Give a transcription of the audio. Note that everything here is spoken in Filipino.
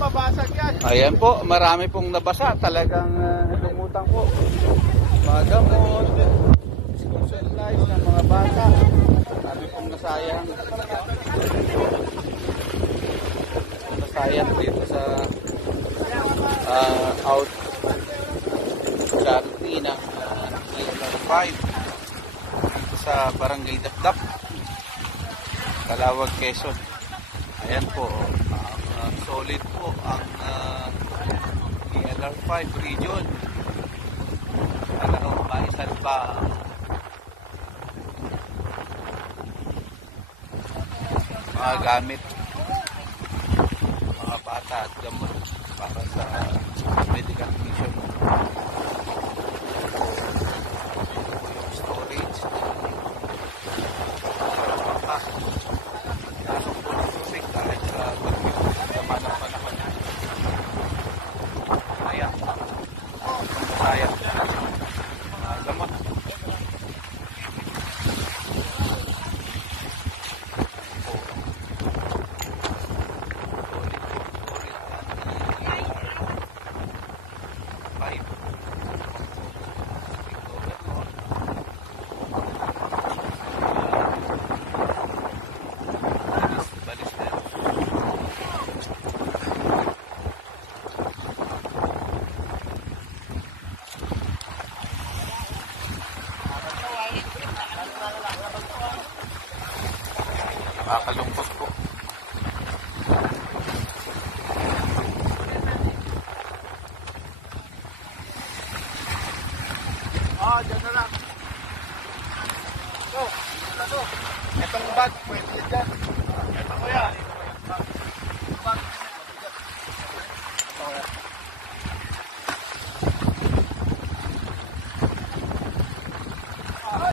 mabasag yan. Ayan po, marami pong nabasa. Talagang lumutang po. Mga gamot, school supplies ng mga bata. Marami pong nasayang. Nasayang dito sa out charity ng ELR5 dito sa Barangay Dapdap, Calawag, Quezon. Ayan po, solid po ang ELR5 region. Talagang maisan pa mga gamit, mga bata at gamot para sa medical mission. Yung storage kahit sa sama ng panahon. Ayan, sayang mga gamot. Nakakalungkot po. Dyan na lang. Itong bag, pwede dyan.